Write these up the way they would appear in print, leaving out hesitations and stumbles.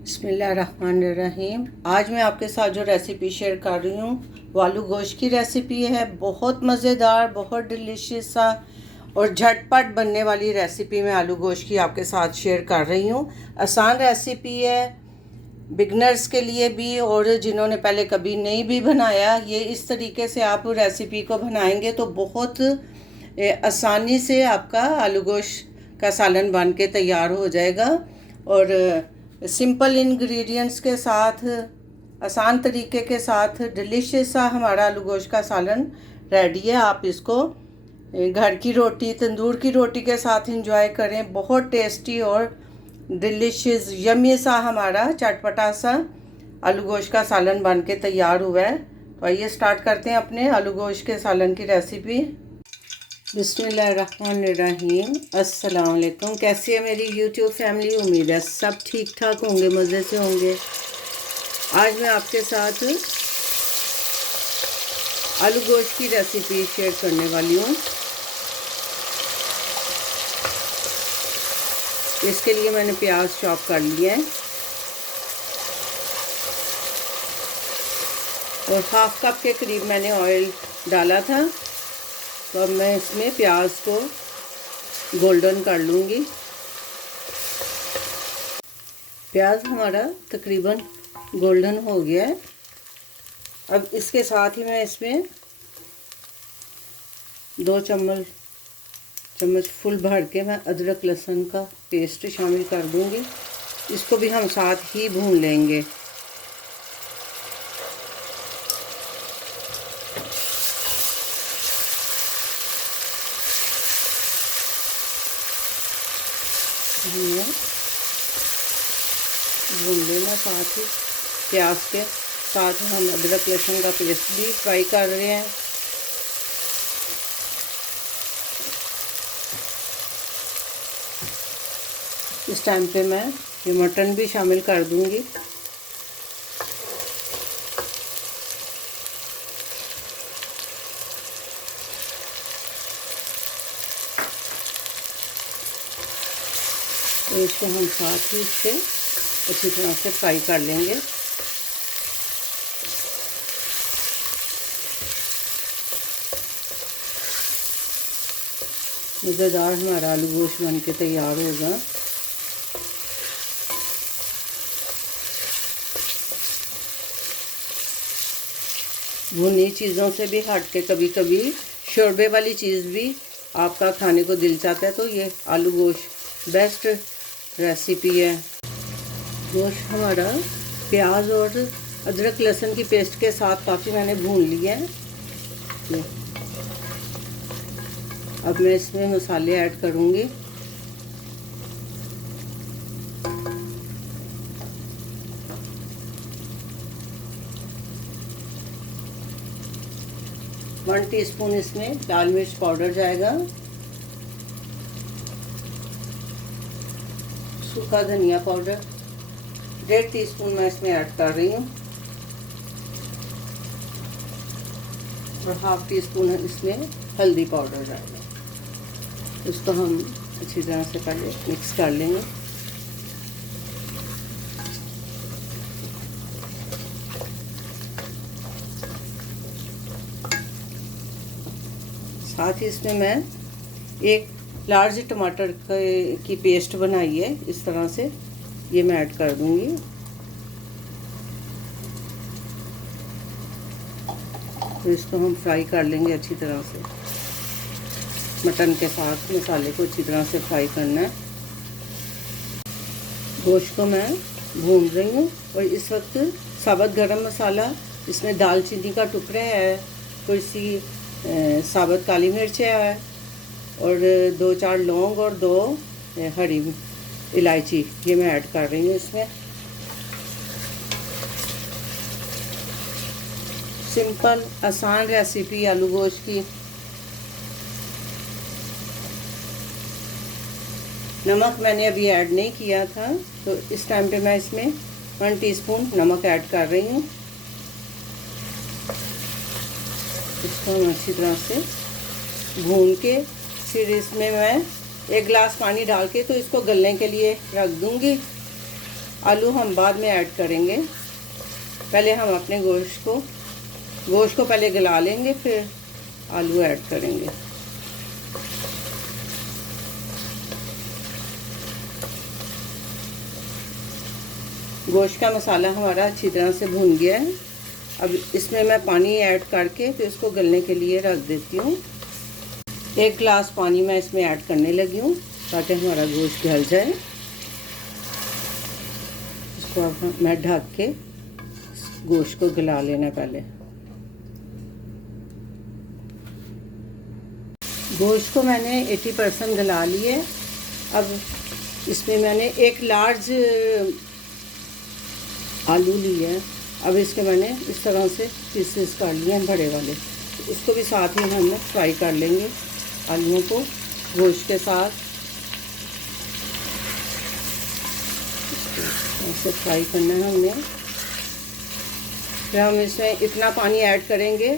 बिस्मिल्लाहिर्रहमानिर्रहीम। आज मैं आपके साथ जो रेसिपी शेयर कर रही हूँ वो आलू गोश्त की रेसिपी है। बहुत मज़ेदार, बहुत डिलीशियस सा और झटपट बनने वाली रेसिपी मैं आलू गोश्त की आपके साथ शेयर कर रही हूँ। आसान रेसिपी है बिगनर्स के लिए भी, और जिन्होंने पहले कभी नहीं भी बनाया, ये इस तरीके से आप रेसिपी को बनाएंगे तो बहुत आसानी से आपका आलू गोश्त का सालन बन के तैयार हो जाएगा। और सिंपल इंग्रेडिएंट्स के साथ, आसान तरीके के साथ डिलीशियस सा हमारा आलू गोश्त का सालन रेडी है। आप इसको घर की रोटी, तंदूर की रोटी के साथ इंजॉय करें। बहुत टेस्टी और डिलीशियस यमी सा हमारा चटपटा सा आलू गोश्त का सालन बन के तैयार हुआ है। तो आइए स्टार्ट करते हैं अपने आलू गोश्त के सालन की रेसिपी। बिस्मिल्लाहिर्रहमानिर्रहीम। अस्सलाम वालेकुम। कैसी है मेरी यूट्यूब फैमिली? उम्मीद है सब ठीक ठाक होंगे, मज़े से होंगे। आज मैं आपके साथ आलू गोश्त की रेसिपी शेयर करने वाली हूँ। इसके लिए मैंने प्याज चॉप कर लिया है और हाफ कप के करीब मैंने ऑयल डाला था। तो अब मैं इसमें प्याज को गोल्डन कर लूँगी। प्याज हमारा तकरीबन गोल्डन हो गया है। अब इसके साथ ही मैं इसमें 2 चम्मच फुल भर के मैं अदरक लहसुन का पेस्ट शामिल कर दूँगी। इसको भी हम साथ ही भून लेंगे। भून लेना साथ ही। प्याज के साथ हम अदरक लहसुन का पेस्ट भी फ्राई कर रहे हैं। इस टाइम पे मैं ये मटन भी शामिल कर दूंगी। तो इसको हम साथ ही इससे अच्छी तरह से फ्राई कर लेंगे। मज़ेदार हमारा आलू गोश्त बन के तैयार होगा। भुनी चीज़ों से भी हट के कभी कभी शोरबे वाली चीज़ भी आपका खाने को दिल चाहता है, तो ये आलू गोश्त बेस्ट रेसिपी है। गोश्त हमारा प्याज और अदरक लहसुन की पेस्ट के साथ काफ़ी मैंने भून लिया है। अब मैं इसमें मसाले ऐड करूँगी। वन टीस्पून इसमें लाल मिर्च पाउडर जाएगा। सूखा धनिया पाउडर 1.5 टीस्पून मैं इसमें ऐड कर रही हूँ और हाफ टी स्पून इसमें हल्दी पाउडर जाएगा। इसको हम अच्छी तरह से पहले मिक्स कर लेंगे। साथ ही इसमें मैं एक लार्ज टमाटर की पेस्ट बनाई है, इस तरह से ये मैं ऐड कर दूंगी। तो इसको हम फ्राई कर लेंगे अच्छी तरह से। मटन के साथ मसाले को अच्छी तरह से फ्राई करना है। गोश्त को मैं भून रही हूँ और इस वक्त साबुत गरम मसाला, इसमें दालचीनी का टुकड़ा है, थोड़ी सी साबुत काली मिर्च है और 2-4 लौंग और 2 हरी इलायची, ये मैं ऐड कर रही हूँ इसमें। सिंपल आसान रेसिपी आलू गोश्त की। नमक मैंने अभी ऐड नहीं किया था, तो इस टाइम पे मैं इसमें 1 टीस्पून नमक ऐड कर रही हूँ। इसको हम अच्छी तरह से भून के फिर इसमें मैं 1 गिलास पानी डाल के तो इसको गलने के लिए रख दूँगी। आलू हम बाद में ऐड करेंगे। पहले हम अपने गोश्त को पहले गला लेंगे, फिर आलू ऐड करेंगे। गोश्त का मसाला हमारा अच्छी तरह से भून गया है। अब इसमें मैं पानी ऐड करके फिर इसको गलने के लिए रख देती हूँ। 1 गिलास पानी मैं इसमें ऐड करने लगी हूँ ताकि हमारा गोश्त गल जाए। इसको अब मैं ढक के गोश्त को गला लेना। पहले गोश्त को मैंने 80% गला लिए। अब इसमें मैंने 1 लार्ज आलू लिए हैं। अब इसके मैंने इस तरह से पीसेस कर लिए हैं बड़े वाले। इसको भी साथ ही हम फ्राई कर लेंगे, आलूओं को गोश्त के साथ ऐसे फ्राई करना है हमने। फिर हम इसमें इतना पानी ऐड करेंगे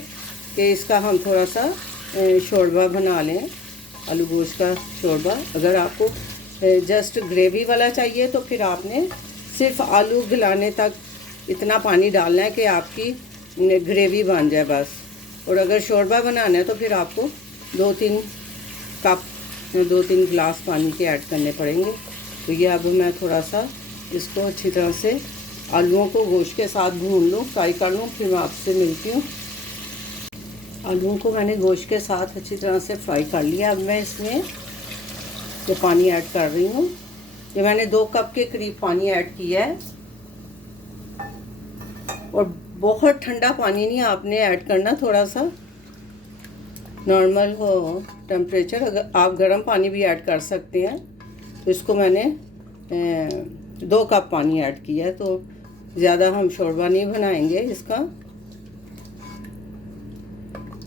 कि इसका हम थोड़ा सा शोरबा बना लें, आलू गोश्त का शोरबा। अगर आपको जस्ट ग्रेवी वाला चाहिए तो फिर आपने सिर्फ आलू गलाने तक इतना पानी डालना है कि आपकी ग्रेवी बन जाए बस। और अगर शोरबा बनाना है तो फिर आपको 2-3 कप 2-3 गिलास पानी के ऐड करने पड़ेंगे। तो ये अब मैं थोड़ा सा इसको अच्छी तरह से आलूओं को गोश्त के साथ भून लूँ, फ्राई कर लूँ, फिर मैं आपसे मिलती हूँ। आलूओं को मैंने गोश्त के साथ अच्छी तरह से फ्राई कर लिया। अब मैं इसमें ये पानी ऐड कर रही हूँ। ये मैंने 2 कप के करीब पानी ऐड किया है। और बहुत ठंडा पानी नहीं आपने ऐड करना, थोड़ा सा नॉर्मल हो टेम्परेचर। अगर आप गर्म पानी भी ऐड कर सकते हैं। तो इसको मैंने 2 कप पानी ऐड किया है, तो ज़्यादा हम शोरबा नहीं बनाएंगे इसका।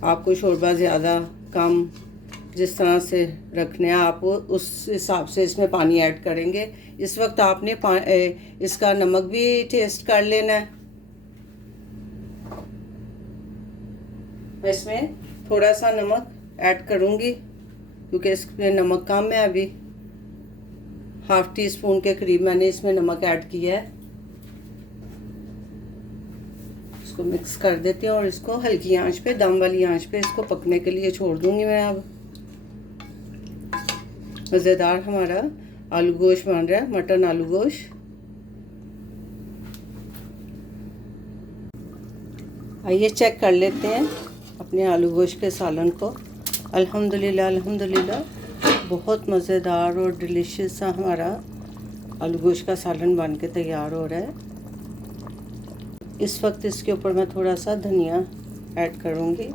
आपको शोरबा ज़्यादा कम जिस तरह से रखने हैं आप उस हिसाब से इसमें पानी ऐड करेंगे। इस वक्त आपने इसका नमक भी टेस्ट कर लेना है। मैं इसमें थोड़ा सा नमक ऐड करूँगी क्योंकि इसमें नमक कम है। अभी 1/2 टीस्पून के करीब मैंने इसमें नमक ऐड किया है। इसको मिक्स कर देती हूँ और इसको हल्की आंच पे, दम वाली आंच पे इसको पकने के लिए छोड़ दूँगी मैं। अब मज़ेदार हमारा आलू गोश्त बन रहा है, मटन आलू गोश्त। आइए चेक कर लेते हैं अपने आलू गोश्त के सालन को। अल्हम्दुलिल्लाह अल्हम्दुलिल्लाह बहुत मज़ेदार और डिलीशियस सा हमारा आलू गोश्त का सालन बन के तैयार हो रहा है। इस वक्त इसके ऊपर मैं थोड़ा सा धनिया ऐड करूँगी।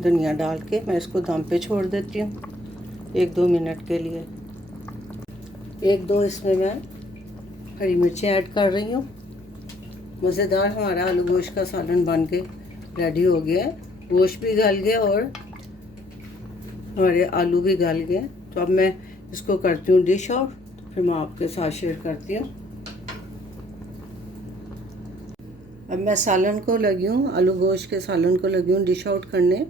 धनिया डाल के मैं इसको दम पे छोड़ देती हूँ 1-2 मिनट के लिए। 1-2 इसमें मैं हरी मिर्चें ऐड कर रही हूँ। मज़ेदार हमारा आलू गोश्त का सालन बन के रेडी हो गया है। गोश्त भी गल गया और हमारे आलू भी गल गए। तो अब मैं इसको करती हूँ डिश आउट, तो फिर मैं आपके साथ शेयर करती हूँ। अब मैं सालन को लगी हूँ, आलू गोश्त के सालन को लगी हूँ डिश आउट करने।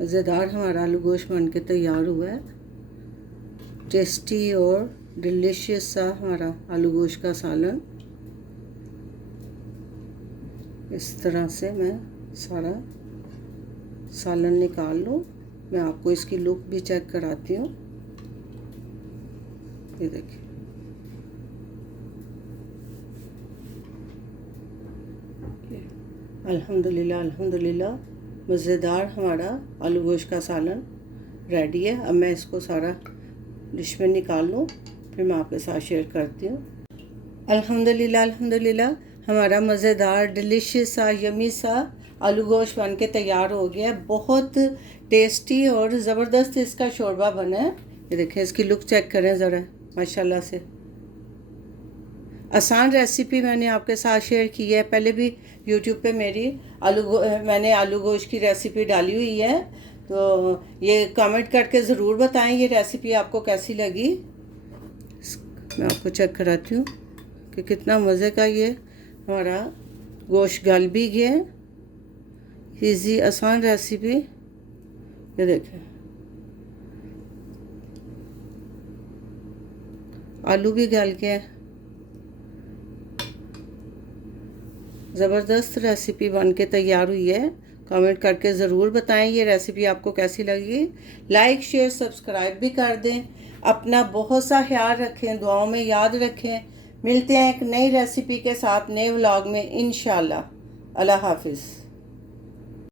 मज़ेदार हमारा आलू गोश्त बन के तैयार हुआ है। टेस्टी और डिलीशियस सा हमारा आलू गोश्त का सालन। इस तरह से मैं सारा सालन निकाल लूँ। मैं आपको इसकी लुक भी चेक कराती हूँ। ये देखिए, अल्हम्दुलिल्लाह अल्हम्दुलिल्लाह मज़ेदार हमारा आलू गोश्त का सालन रेडी है। अब मैं इसको सारा डिश में निकाल लूँ, फिर मैं आपके साथ शेयर करती हूँ। अल्हम्दुलिल्लाह अल्हम्दुलिल्लाह हमारा मज़ेदार डिलीशियस सा यमी सा आलू गोश्त बन के तैयार हो गया है। बहुत टेस्टी और ज़बरदस्त इसका शोरबा बना है। ये देखें, इसकी लुक चेक करें ज़रा, माशाल्लाह से। आसान रेसिपी मैंने आपके साथ शेयर की है। पहले भी यूट्यूब पे मेरी मैंने आलू गोश्त की रेसिपी डाली हुई है। तो ये कमेंट करके ज़रूर बताएं ये रेसिपी आपको कैसी लगी। मैं आपको चेक कराती हूँ कि कितना मज़े का ये हमारा गोश्त गल भी गया। ईज़ी आसान रेसिपी। ये देखें, आलू भी गल गया। ज़बरदस्त रेसिपी बन के तैयार हुई है। कमेंट करके ज़रूर बताएं ये रेसिपी आपको कैसी लगी। लाइक शेयर सब्सक्राइब भी कर दें। अपना बहुत सा ख्याल रखें, दुआओं में याद रखें। मिलते हैं एक नई रेसिपी के साथ नए व्लॉग में इंशाल्लाह। अल्लाह हाफिज़।